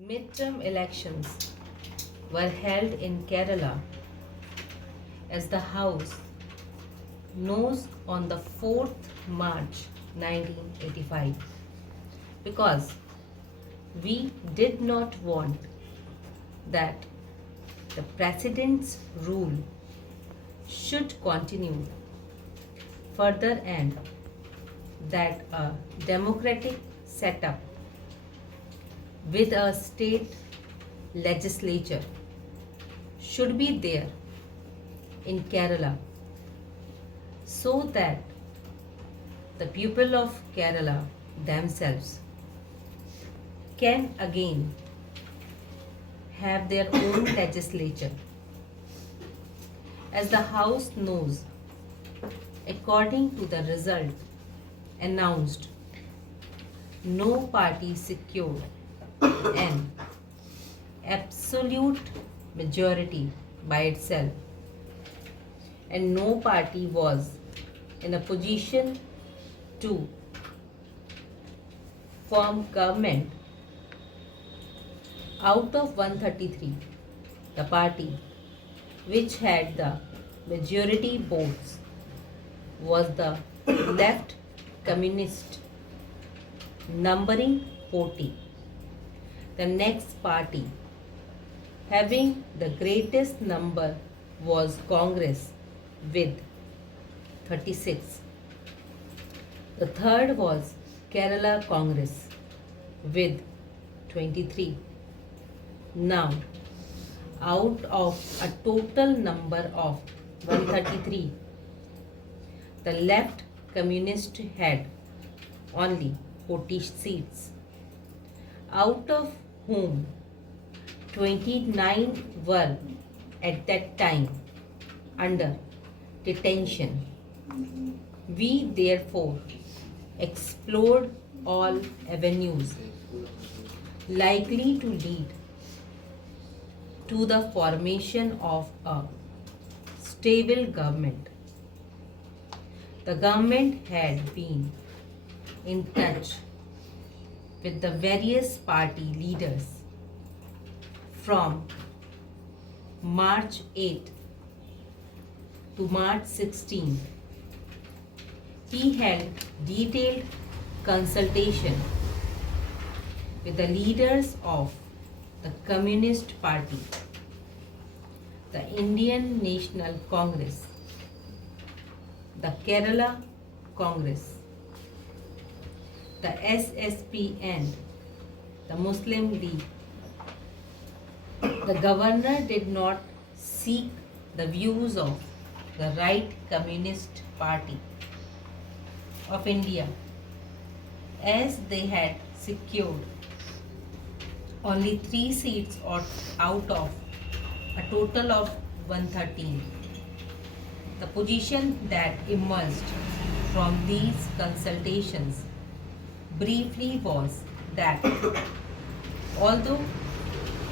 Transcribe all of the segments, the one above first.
Midterm elections were held in Kerala as the House knows on the 4th March 1985 because we did not want that the President's rule should continue further and that a democratic setup with a state legislature should be there in Kerala so that the people of Kerala themselves can again have their own legislature. As the House knows, according to the result announced, no party secured an absolute majority by itself, and no party was in a position to form government. Out of 133, the party which had the majority votes was the left communist, numbering 40. The next party having the greatest number was Congress with 36. The third was Kerala Congress with 23. Now, out of a total number of 133, the left communist had only 40 seats, out of whom 29 were at that time under detention. We therefore explored all avenues likely to lead to the formation of a stable government. The government had been in touch with the various party leaders from March 8 to March 16. He held detailed consultation with the leaders of the Communist Party, the Indian National Congress, the Kerala Congress, the SSP and the Muslim League. The governor did not seek the views of the Right Communist Party of India, as they had secured only 3 seats out of a total of 113. The position that emerged from these consultations briefly was that although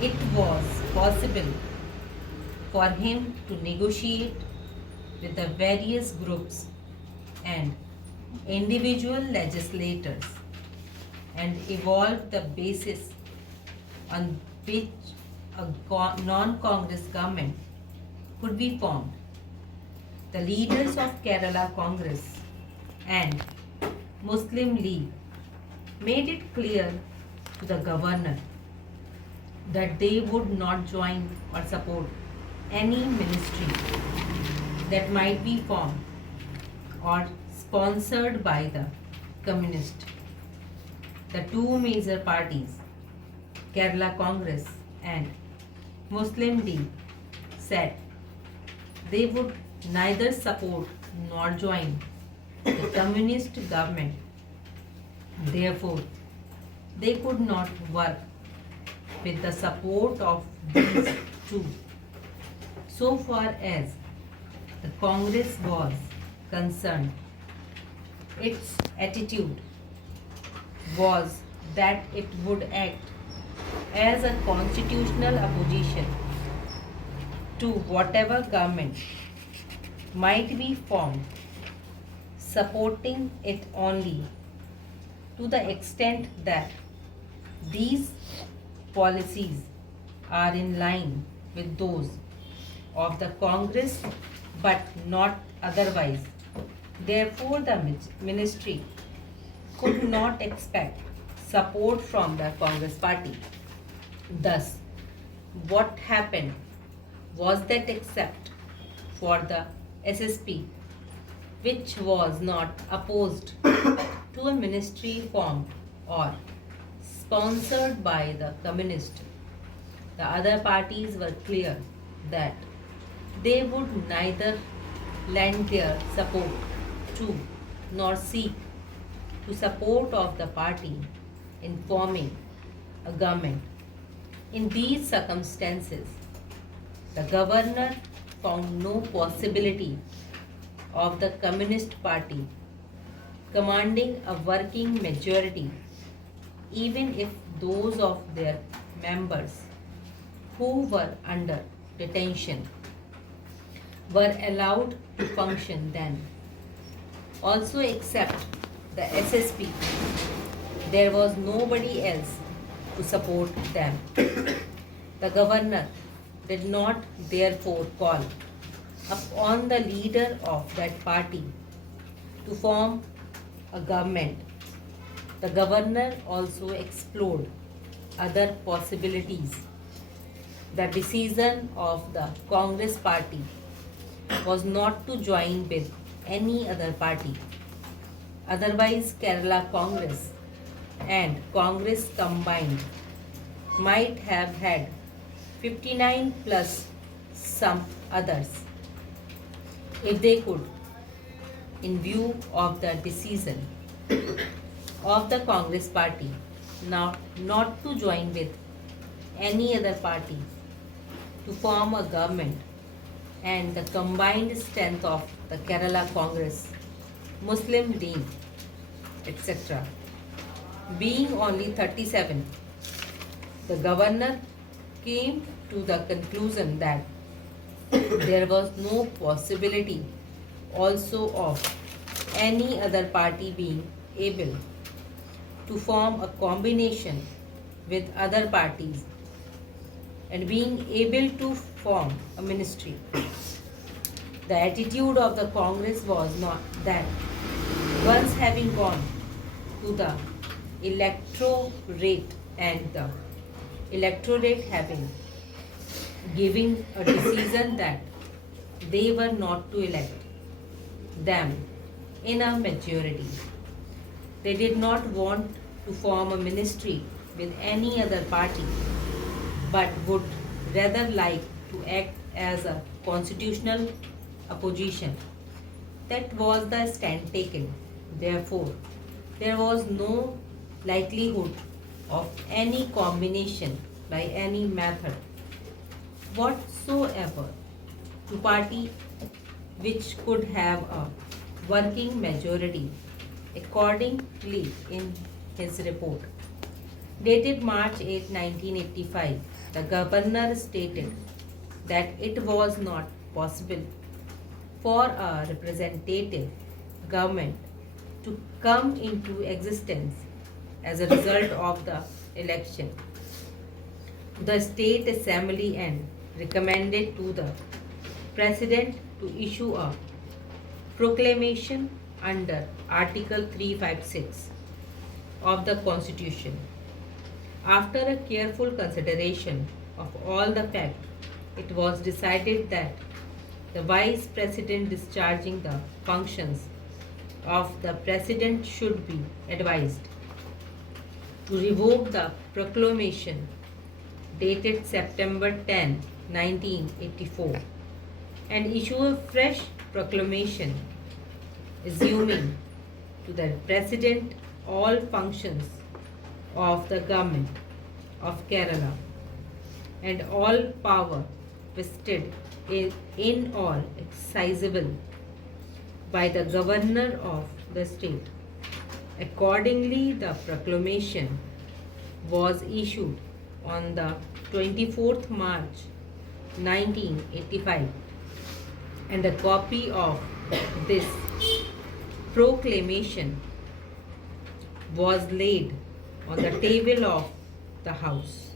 it was possible for him to negotiate with the various groups and individual legislators and evolve the basis on which a non-Congress government could be formed, the leaders of Kerala Congress and Muslim League made it clear to the governor that they would not join or support any ministry that might be formed or sponsored by the communist. The two major parties, Kerala Congress and Muslim League, said they would neither support nor join the communist government. Therefore, they could not work with the support of these two. So far as the Congress was concerned, its attitude was that it would act as a constitutional opposition to whatever government might be formed, supporting it only to the extent that these policies are in line with those of the Congress but not otherwise. Therefore, the ministry could not expect support from the Congress party. Thus, what happened was that except for the SSP, which was not opposed to a ministry formed or sponsored by the communist, the other parties were clear that they would neither lend their support to nor seek to support of the party in forming a government. In these circumstances, the governor found no possibility of the Communist Party commanding a working majority, even if those of their members who were under detention were allowed to function then. Also, except the SSP, there was nobody else to support them. The governor did not therefore call upon the leader of that party to form a government. The governor also explored other possibilities. The decision of the Congress party was not to join with any other party. Otherwise, Kerala Congress and Congress combined might have had 59 plus some others if they could, in view of the decision of the Congress party now not to join with any other party to form a government, and the combined strength of the Kerala Congress, Muslim League, etc. being only 37, the governor came to the conclusion that there was no possibility also of any other party being able to form a combination with other parties and being able to form a ministry. The attitude of the Congress was not that, once having gone to the electorate and the electorate having given a decision that they were not to elect them in a majority, they did not want to form a ministry with any other party, but would rather like to act as a constitutional opposition. That was the stand taken. Therefore, there was no likelihood of any combination by any method whatsoever to party which could have a working majority. Accordingly, in his report dated March 8, 1985, the governor stated that it was not possible for a representative government to come into existence as a result of the election to the state assembly, and recommended to the president to issue a proclamation under Article 356 of the Constitution. After a careful consideration of all the facts, it was decided that the Vice President discharging the functions of the President should be advised to revoke the proclamation dated September 10, 1984, and issue a fresh proclamation assuming to the President all functions of the government of Kerala and all power vested in all exercisable by the governor of the state. Accordingly, the proclamation was issued on the 24th March 1985, and a copy of this proclamation was laid on the table of the House.